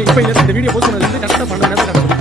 இப்போ இந்த video post பண்ணதுலேருந்து கரெக்டாக பண்ண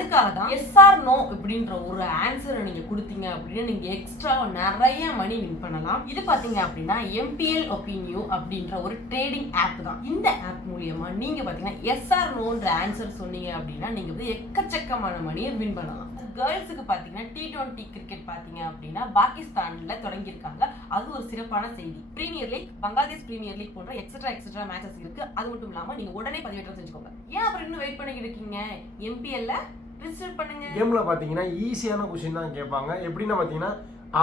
அதுக்காக தான் எஸ்ஆர் நோ அப்படின்ற ஒரு ஆன்சரை நீங்க கொடுத்தீங்க அப்படின்னா நீங்க எக்ஸ்ட்ரா நிறைய மணி வின் பண்ணலாம். இது பாத்தீங்க அப்படின்னா எம்பிஎல் ஒப்பீனியூ அப்படின்ற ஒரு ட்ரேடிங் ஆப் தான். இந்த ஆப் மூலியமா நீங்க பாத்தீங்கன்னா எஸ்ஆர் நோன்ற ஆன்சர் சொன்னீங்க அப்படின்னா நீங்க வந்து எக்கச்சக்கமான மணியை வின் பண்ணலாம். கேர்ள்ஸுக்கு பார்த்தீங்கன்னா டி டுவெண்ட்டி கிரிக்கெட் பார்த்தீங்க அப்படின்னா பாகிஸ்தானில் தொடங்கியிருக்காங்க. அது ஒரு சிறப்பான செய்தி. Premier league Bangladesh premier league போன்ற எக்ஸட்ரா எக்ஸட்ரா மேட்சஸ் இருக்குது அது மட்டும் இல்லாமல் நீங்கள் உடனே பதிவேற்றம் செஞ்சுக்கோங்க. ஏன் அப்புறம் இன்னும் வெயிட் பண்ணிக்கிட்டு இருக்கீங்க? எம்பிஎல்ல ரிஜிஸ்டர் பண்ணுங்க. கேமில் பார்த்தீங்கன்னா ஈஸியான கொஷின் தான் கேட்பாங்க. எப்படின்னா பார்த்தீங்கன்னா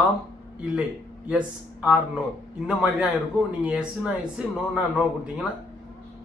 ஆம் இல்லை எஸ் ஆர் நோ இந்த மாதிரி தான் இருக்கும். நீங்கள் எஸ்னா எஸ் நோனா நோ கொடுத்தீங்கன்னா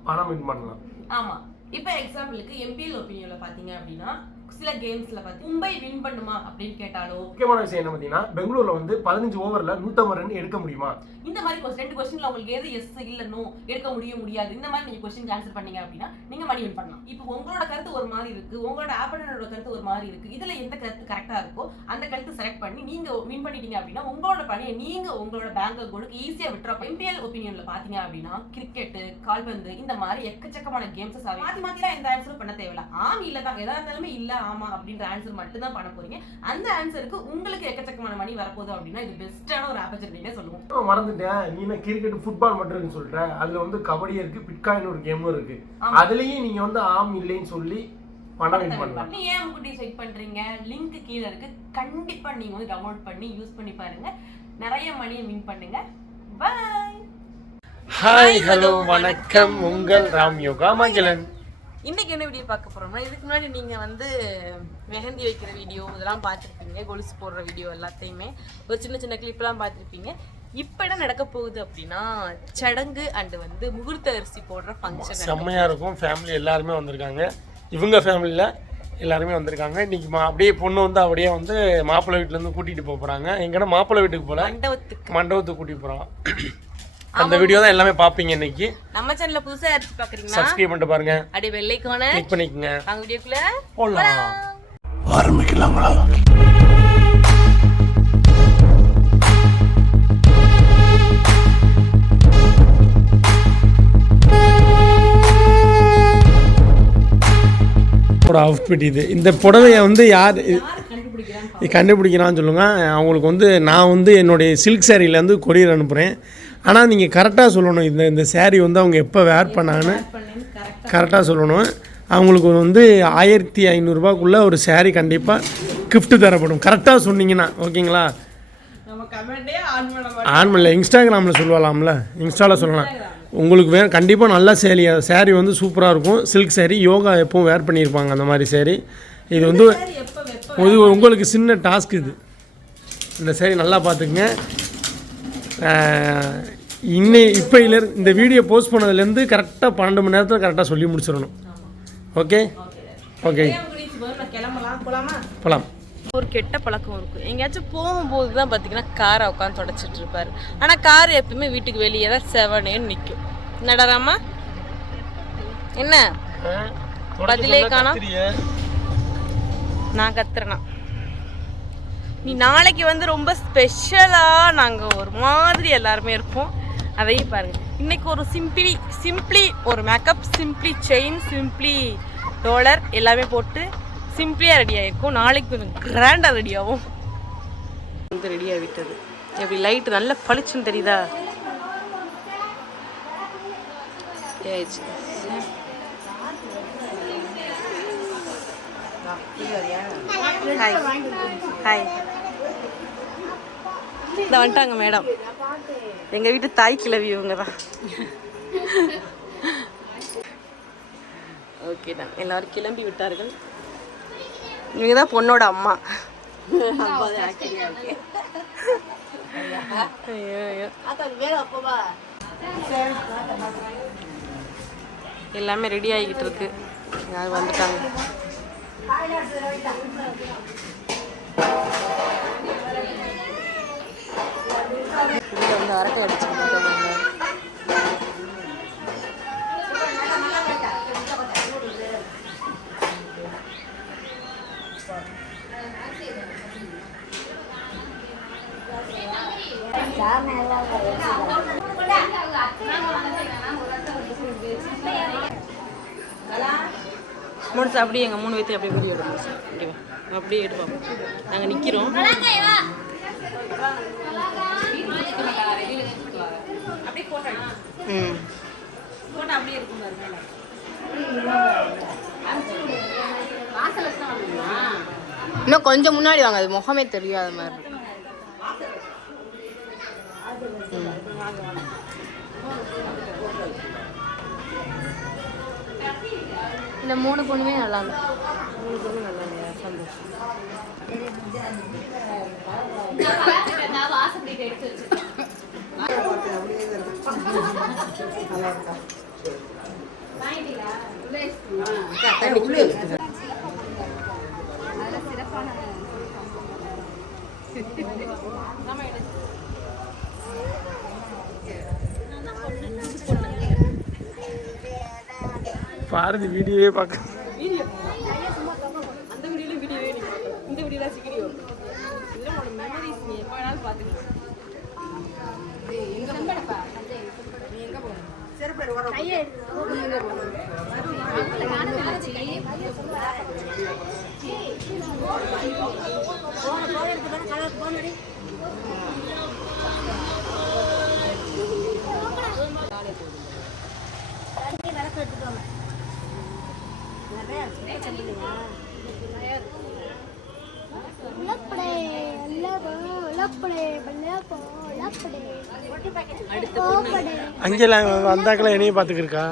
பணம் வின் பண்ணலாம். ஆமா. இப்போ எக்ஸாம்பிளுக்கு எம்பிஎல் ஒப்பீனியன்ல பாத்தீங்க அப்படின்னா சில கேம்ஸ்ல பாத்தீங்க மும்பை வின் பண்ணுமா? அப்படின்னு கேட்டாலோ முக்கியமான விஷயம் என்ன பார்த்தீங்கன்னா பெங்களூர்ல வந்து பதினஞ்சு ஓவரில் நூற்றம்பது ரன் எடுக்க முடியுமா? இந்த மாதிரி கொஸ்டின் ரெண்டு கொஸ்டின்ல உங்களுக்கு எது எஸ் இல்ல நோ எடுக்க முடியும் முடியாது இந்த மாதிரி நீங்க கொஸ்டின் ஆன்சர் பண்ணீங்க அப்படின்னா நீங்க மணி வின் பண்ணலாம். இப்போ உங்களோட கருத்து ஒரு மாதிரி இருக்கு உங்களோட ஆப்பனரோட கருத்து ஒரு மாதிரி இருக்கு இதுல எந்த கருத்து கரெக்டா இருக்கோ அந்த கருத்து செலக்ட் பண்ணி நீங்க வின் பண்ணிட்டீங்க அப்படின்னா உங்களோட பணியை நீங்க உங்களோட பேங்க் அக்கௌண்ட்டுக்கு ஈஸியா விட்டுறப்ப இம்பியல் ஒப்பீனியன்ல பாத்தீங்க அப்படின்னா கிரிக்கெட் கால்பந்து இந்த மாதிரி எக்கச்சக்கமான கேம்ஸஸ் மாத்தி மாத்திலாம் எந்த ஆன்சரும் பண்ண தேவையில்ல. ஆம் இல்ல தான் எதா இருந்தாலுமே இல்ல ஆமா அப்படின்ற ஆன்சர் மட்டும் தான் பண்ண போறீங்க. அந்த ஆன்சருக்கு உங்களுக்கு எக்கச்சக்கமான மணி வரப்போகுது அப்படின்னா இது பெஸ்ட்டான ஒரு ஆப்பர்ச்சுனிட்டினே சொல்லுவோம் மறந்துட்டேன். மறந்துட்டேன் நீ என்ன கிரிக்கெட் ஃபுட்பால் மட்டும் இருக்குன்னு சொல்லிட்ட அதில் வந்து கபடி இருக்கு பிட்காயின் ஒரு கேமும் இருக்கு. அதுலேயும் நீங்கள் வந்து ஆம் இல்லைன்னு சொல்லி பணம் வின் பண்ணலாம். நீ ஏன் முக்குட்டி வெயிட் பண்றீங்க? லிங்க் கீழ இருக்கு. கண்டிப்பா நீங்க வந்து டவுன்லோட் பண்ணி யூஸ் பண்ணி பாருங்க. நிறைய மணியை வின் பண்ணுங்க. பாய் ஹாய் ஹலோ வணக்கம். உங்கள் ராம் யோகா மகிழன் இன்னைக்கு என்ன வீடியோ பார்க்க போறோம்னா இதுக்கு முன்னாடி நீங்க வந்து மெஹந்தி வைக்கிற வீடியோ இதெல்லாம் பார்த்துருப்பீங்க. கொலுசு போடுற வீடியோ எல்லாத்தையுமே. ஒரு சின்ன சின்ன கிளிப்லாம் பார்த்துருப்பீங்க. இப்போ என்ன நடக்க போகுது அப்படின்னா சடங்கு அண்ட் வந்து முகூர்த்த அரிசி போடுற ஃபங்க்ஷன் செம்மையாக இருக்கும். ஃபேமிலி எல்லாருமே வந்திருக்காங்க. இவங்க ஃபேமிலியில் எல்லாருமே வந்திருக்காங்க. இன்னைக்கு மா அப்படியே பொண்ணு வந்து அப்படியே வந்து மாப்பிள்ளை வீட்டிலேருந்து கூட்டிகிட்டு போக போகிறாங்க எங்கன்னா மாப்பிள்ளை வீட்டுக்கு போகல மண்டபத்துக்கு. மண்டபத்துக்கு கூட்டிட்டு போகிறோம் அந்த வீடியோ தான் எல்லாமே பார்ப்பீங்க இன்னைக்கு. நம்ம சேனல்ல புதுசா அரிசி பாக்குறீங்கன்னா சப்ஸ்கிரைப் பண்ணிட்டு பாருங்க. அப்படியே வெள்ளைக்கான கிளிக் பண்ணிக்கோங்க. வாங்க வீடியோக்குள்ள போடலாம் ஒரு அவுட்ஃபிட் இது இந்த புடவைய வந்து யார் கண்டுபிடிக்கிறான்னு கண்டுபிடிக்கிறான்னு சொல்லுங்க. அவங்களுக்கு வந்து நான் வந்து என்னுடைய சில்க் சாரியிலேருந்து கொரியர் அனுப்புகிறேன் ஆனால் நீங்கள் கரெக்டாக சொல்லணும். இந்த இந்த saree வந்து அவங்க எப்போ வேர் பண்ணாங்கன்னு கரெக்டாக சொல்லணும். அவங்களுக்கு வந்து ஆயிரத்தி ஐநூறுரூபாக்குள்ளே ஒரு saree கண்டிப்பாக gift தரப்படும். கரெக்டாக சொன்னீங்கன்னா ஓகேங்களா? ஆன் பண்ண மாட்டோம் ஆன்மல்ல இன்ஸ்டாகிராமில் சொல்லலாம்ல இன்ஸ்டாவில் சொல்லலாம். உங்களுக்கு வே கண்டிப்பாக நல்ல சேரீ saree வந்து சூப்பராக இருக்கும். சில்க் saree யோகா எப்பவும் வேர் பண்ணியிருப்பாங்க அந்த மாதிரி saree இது வந்து இது உங்களுக்கு சின்ன டாஸ்க் இது. இந்த saree நல்லா பார்த்துக்குங்க. இன்னை இப்போயில இந்த வீடியோ போஸ்ட் பண்ணதுலேருந்து கரெக்டாக பன்னெண்டு மணி நேரத்தில் கரெக்டாக சொல்லி முடிச்சிடணும். ஓகே ஓகே போகலாம் ஒரு கெட்ட பழக்கம் இருக்கும். எங்கேயாச்சும் போகும்போது தான் பார்த்தீங்கன்னா காரை உட்காந்து தொடச்சிட்டு இருப்பாரு. ஆனால் கார் எப்பவுமே வீட்டுக்கு வெளியே தான் செவனேன்னு நிற்கும் நடராமா என்ன? பதிலே காணோம். நான் கத்துறேனா? நீ நாளைக்கு வந்து ரொம்ப ஸ்பெஷலாக நாங்கள் ஒரு மாதிரி எல்லாருமே இருப்போம். அதையும் பாருங்க. இன்னைக்கு ஒரு சிம்பிளி சிம்பிளி ஒரு makeup simply chain simply dollar எல்லாமே போட்டு சிம்பிளியாக ரெடி ஆகிருக்கும் நாளைக்கு கொஞ்சம் கிராண்டாக ரெடி ஆகும். வந்து ரெடி ஆகிவிட்டது. எப்படி லைட் நல்ல பளிச்சுன்னு தெரியுதா? ஹாய் ஹாய் இந்த வந்துட்டாங்க மேடம் எங்க வீட்டு தாய் கிழவி இவங்க தான். ஓகே தான் எல்லாரும் கிளம்பி விட்டார்கள். இவங்க தான் பொண்ணோட அம்மா. எல்லாமே ரெடி ஆகிக்கிட்டு இருக்கு. யார் வந்துட்டாங்க. வந்து அரட்டை அடிச்சுக்கிட்டு முடிச்சு அப்படியே எங்கள் மூணு பேர்த்தையும் அப்படியே வீடியோ எடுப்போம் ஓகேவா அப்படியே எடுப்போம் நாங்கள் நிற்கிறோம் அப்படியே போட்டோ ம். போட்டோ அப்படியே இருக்கும் பாருங்க. இன்னும் கொஞ்சம் முன்னாடி வாங்க அது முகமே தெரியாத மாதிரி. இருக்கு. இந்த மூணு பொண்ணுமே நல்லா இருக்கு வீடியோல வீடியோவே நீ பார்க்கணும். இந்த வீடியோல வீடியோ அங்கெல்லாம் வந்தாக்கெல்லாம் என்னையும் பார்த்துக்கிருக்கா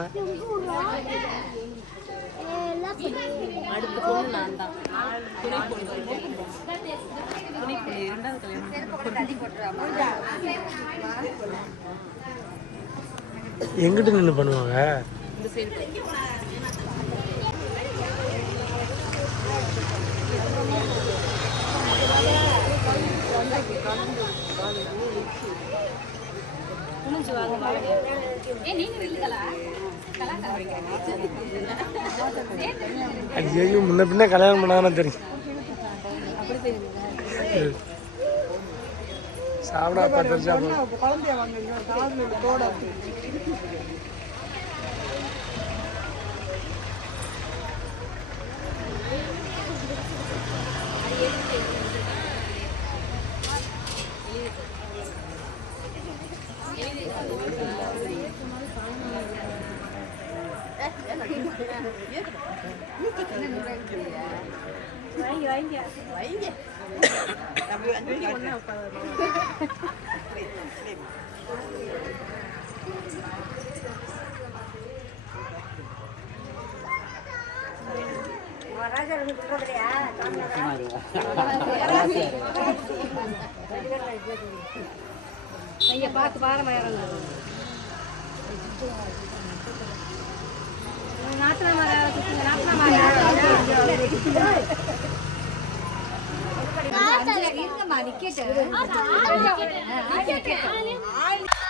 லப்படே அடுத்த பொண்ணு நான் தான் துணை பொண்ணு துணை பொண்ணு இரண்டாவது கல்யாணம் எங்கிட்ட நின்று பண்ணுவாங்க இந்த சைடு ஐயோ முன்ன பின்ன கல்யாணம் பண்ணாதானே தெரியும் சாப்பிடா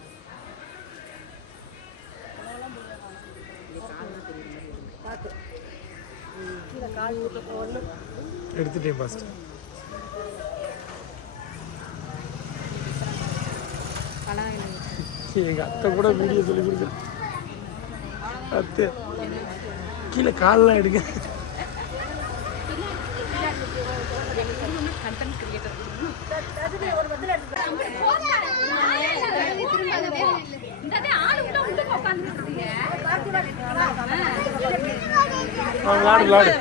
எடுத்துட்டேன் ஃபர்ஸ்ட் எங்கள் அத்தை கூட வீடியோ சொல்லி கொடுத்து அத்தை கீழே கால்லாம் எடுங்க. ஆ, விளாடு விளாடு.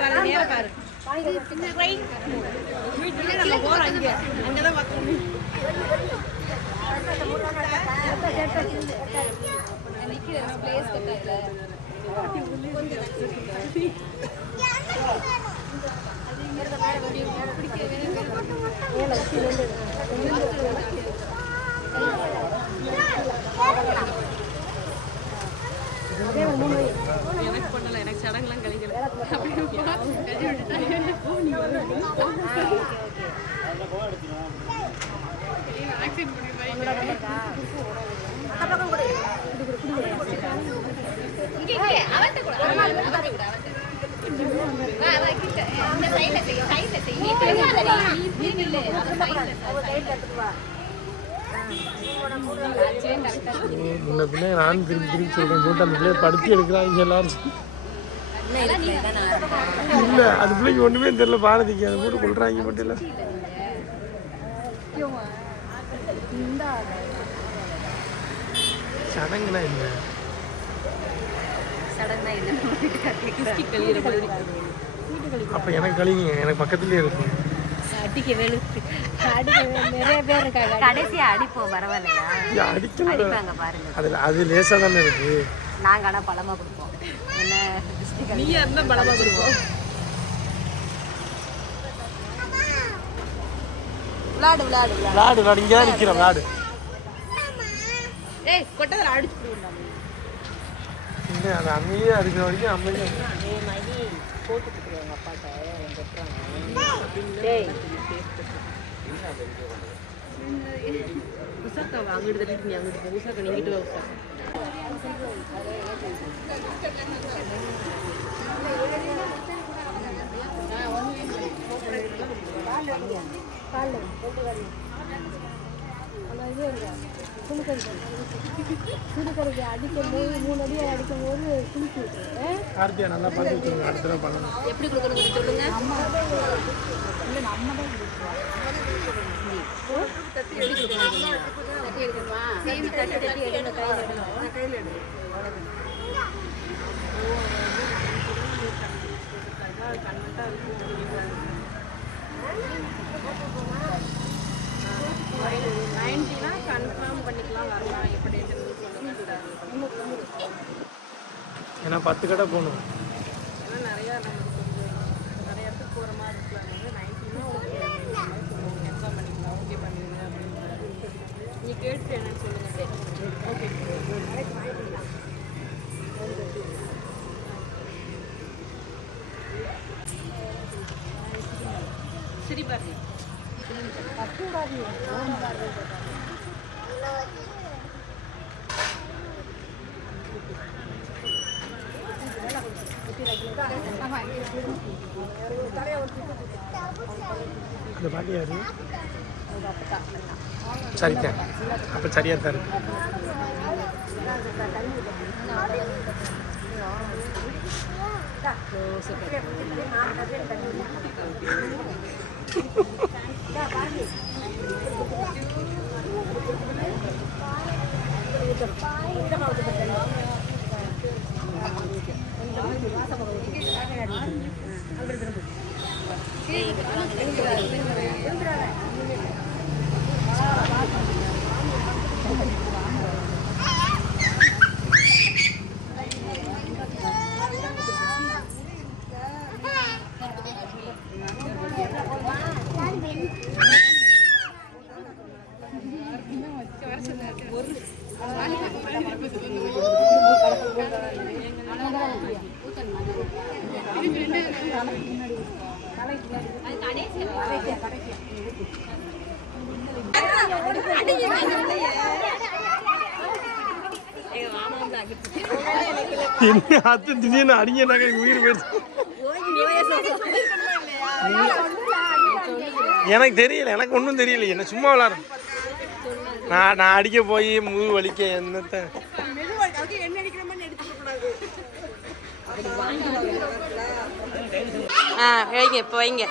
மூணு சடங்குலாம் கழிக்கல. முன்ன பின்ன நான் திரும்பி திரும்பி சொல்றேன். கூட்டம் படுத்தி எடுக்கிறாங்க எல்லாரும். இல்ல அது பிள்ளைக்கு ஒண்ணுமே தெரியல பாரதிக்கு அதை போட்டு கொள்றாங்க மட்டும் இல்ல. சடங்குனா என்ன? அப்ப எனக்கு கழிங்க எனக்கு பக்கத்துலயே இருக்கு கடைசியா அடிப்போம் பரவாயில்லையா? ஐயா, அடிக்கல. அடிப்பாங்க பாருங்க. அதுல அது லேசா தானே இருக்கு. நாங்க ஆனா பழமா கொடுப்போம். என்ன? நீயா இருந்தா பலமா கொடுப்போம் விளாடு. விளாடு. விளாடு விளாடு இங்கே தான் நிக்கிறேன் விளாடு ஏய் கொட்டதில் அடிச்சு போடுவோம் இல்லை அது? வரைக்கும் நீ அங்கிட்டு உசாக்கா சுடுக்கரைக்கு அடிக்கும் போது மூணு அடி அடிக்கும் போது கார்த்தியா நல்லா பார்த்து வச்சுருங்க. அடுத்த தடவை பண்ணணும். எப்படி கொடுக்கணும் சொல்லுங்க? நைன்ட்டினா கன்ஃபார்ம் பண்ணிக்கலாம் வரலாம் எப்படி சொல்லுங்க ஏன்னா பத்து கடை போகணும் ஏன்னா நிறையா நமக்கு கொஞ்சம் நிறைய இடத்துக்கு போகிற மாதிரி இருக்கலாம் வந்து நைன்ட்டினா ஓகே கன்ஃபார்ம் பண்ணிக்கலாம் ஓகே பண்ணிடுங்க அப்படின்னு நீங்கள் கேட்டு என்னன்னு சொல்லுங்கள் ஓகே சரி பாருங்க அந்த பாட்டி யாரு சரிதான் அப்போ சரியா தான் இருக்கு என்ன அத்து திடீர்னு அடிங்க எனக்கு உயிர் போயிடுச்சு. எனக்கு தெரியல எனக்கு ஒன்றும் தெரியல. என்ன சும்மா விளாட்றேன் நான் நான் அடிக்க போய் முது வலிக்க என்னத்த? ஆ வைங்க இப்போ வைங்க.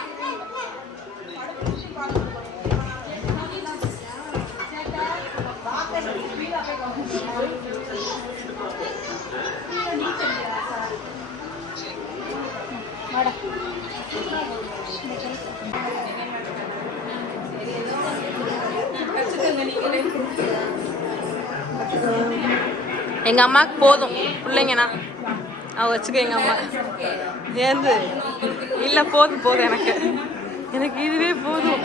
எங்கள் அம்மாவுக்கு போதும். பிள்ளைங்கண்ணா அவள் வச்சுக்க எங்கள் அம்மா. ஏந்து. இல்லை போதும் போதும் எனக்கு. எனக்கு இதுவே போதும்.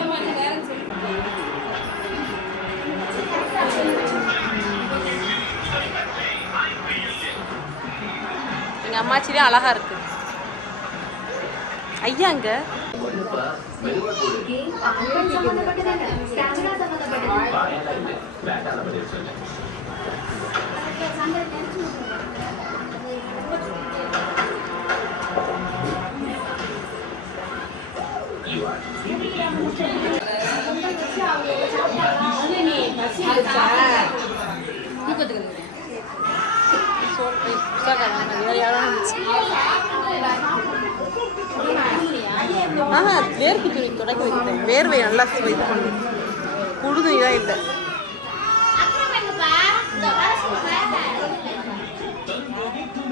எங்கள் அம்மாச்சிலே அழகாக இருக்குது ஐயாங்க. சம்பந்தப்பட்டது தொடக்க வைக்கிறேன் வேர்வை நல்லா இது பண்ணு புழுதும் இல்லை.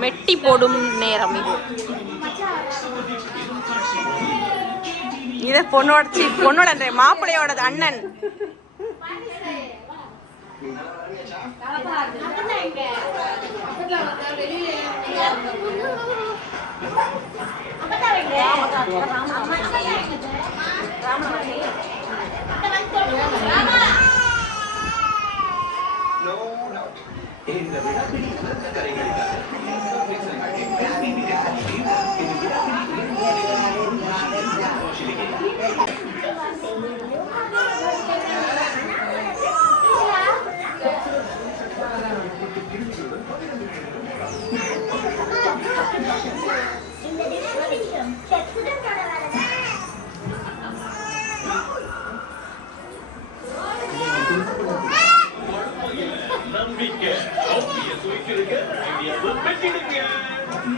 மெட்டி போடும் நேரம் இது. இதை பொண்ணோட சி பொண்ணோட மாப்பிள்ளையோட அண்ணன். apa tahu ini? Rama, Rama, Rama, Rama, Rama, Rama, Rama, Thank you.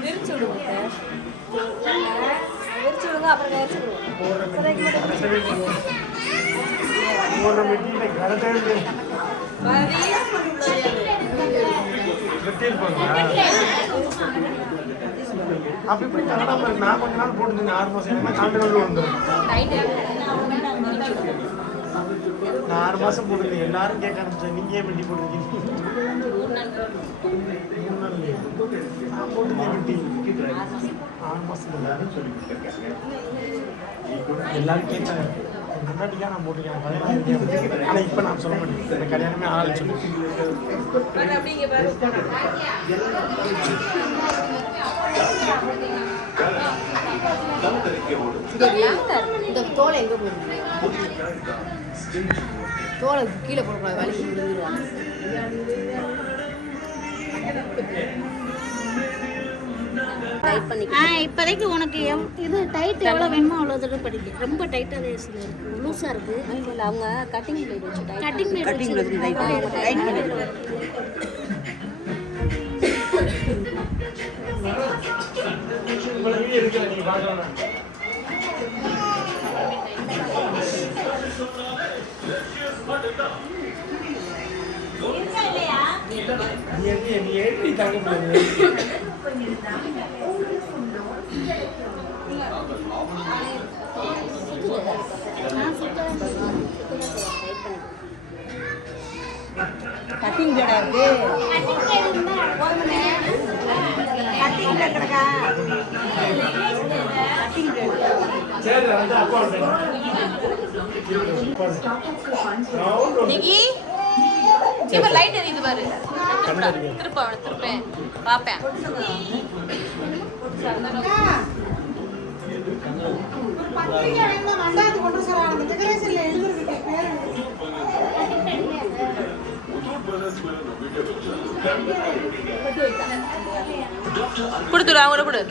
விரிச்சு விடுவோம் விரிச்சு விடுங்க அப்புறம் நேரிச்சு விடுவோம் அப்படி இப்படி கனடாம நான் கொஞ்ச நாள் போட்டுருந்தேன் ஆறு மாசம். என்ன காண்டு வந்துடும் நான் ஆறு மாசம் போட்டுருந்தேன் எல்லாரும் கேட்க ஆரம்பிச்சேன் நீங்க ஏன் வெட்டி போட்டுருக்கீங்க? மூணு நாள் leave. நான் போட்டுருந்தேன் வெட்டி ஆறு மாசம் எல்லாரும் கேட்டாங்க நான் போட்டுருக்கேன் ஆனால் இப்போ இப்ப நான் சொல்ல மாட்டேன். இந்த கல்யாணமே ஆள் சொல்லி இந்த தோலை எங்க தோலை கீழே போடக்கூடாது வலிக்கு விழுந்துருவாங்க இப்போதைக்கு உனக்கு இது டைட் எவ்வளோ வேணுமோ அவ்வளோ தடவை படிக்க ரொம்ப டைட்டாக இருக்கு. லூஸாக இருக்கு. இல்லை அவங்க கட்டிங் பிளேட் வச்சு tight cutting cutting blade tight நீ எப்படி தாங்க கட்டிங் பிளேடா இருக்கு கட்டிங் பிளேட் கிடக்கா கட்டிங் பிளேட் சரி வந்து அப்பா நிக்கி இப்ப കൊടുത്തുട അങ്ങോട്ട് കൊടു